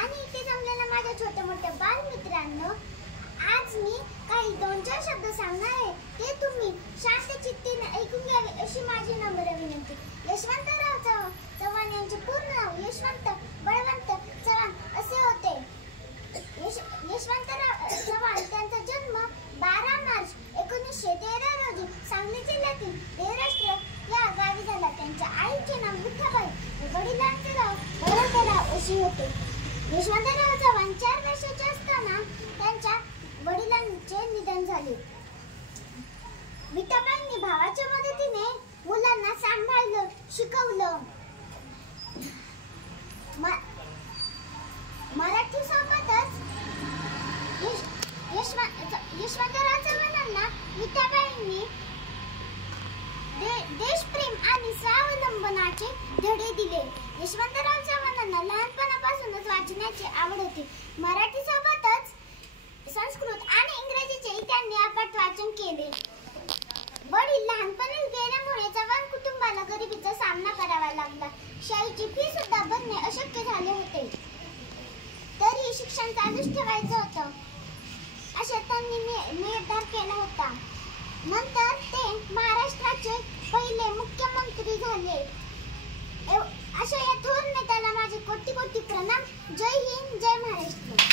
आणि इथे जमलेल्या माझ्या छोट्या मोठ्या बालमित्रांनो, आज मी काही 2-4 शब्द सांगणार आहे. ते तुम्ही शांत चित्ताने ऐकून घ्यावे अशी माझी नम्र विनंती. यशवंतराव चव्हाण यांचे पूर्ण नाव यशवंत बळवंत चव्हाण असे होते. यशवंतराव चव्हाण त्यांचा जन्म 12 मार्च 1913 रोजी सांगली जिल्ह्यातील देवराष्ट्र या गावी झाला. त्यांच्या आईचे नाव विठाबाई, वडिलांचे नाव बळवंतराव असे होते. यशवंतराव चव्हाण 4 वर्षाचे असताना त्यांच्या वडिलांचे निधन झाले. विठाबाईंनी भावाच्या मदतीने मुलांना सांभाळलं, शिकवलं. मराठी सोबतच यशवंतराव चव्हाणांना विठाबाईंनी देशप्रेम आणि स्वावलंबनाचे धडे दिले. यशवंतराव चव्हाणांना लहानपणापासूनच वाचनाची आवड होती. मराठी सोबतच संस्कृत आणि इंग्रजीचे त्यांनी अफाट वाचन केले. वडील लहानपणीच गेल्यामुळे चव्हाण कुटुंबाला गरिबीचा सामना करावा लागला. शाळेची फी सुद्धा भरणे अशक्य झाले होते. तरीही शिक्षण चालूच ठेवायचं होतं अशा त्यांनी निर्धार केला होता. नंतर ते महाराष्ट्राचे पहिले मुख्यमंत्री झाले. अशा या थोर नेत्याला माझे कोटी कोटी प्रणाम. जय हिंद, जय महाराष्ट्र.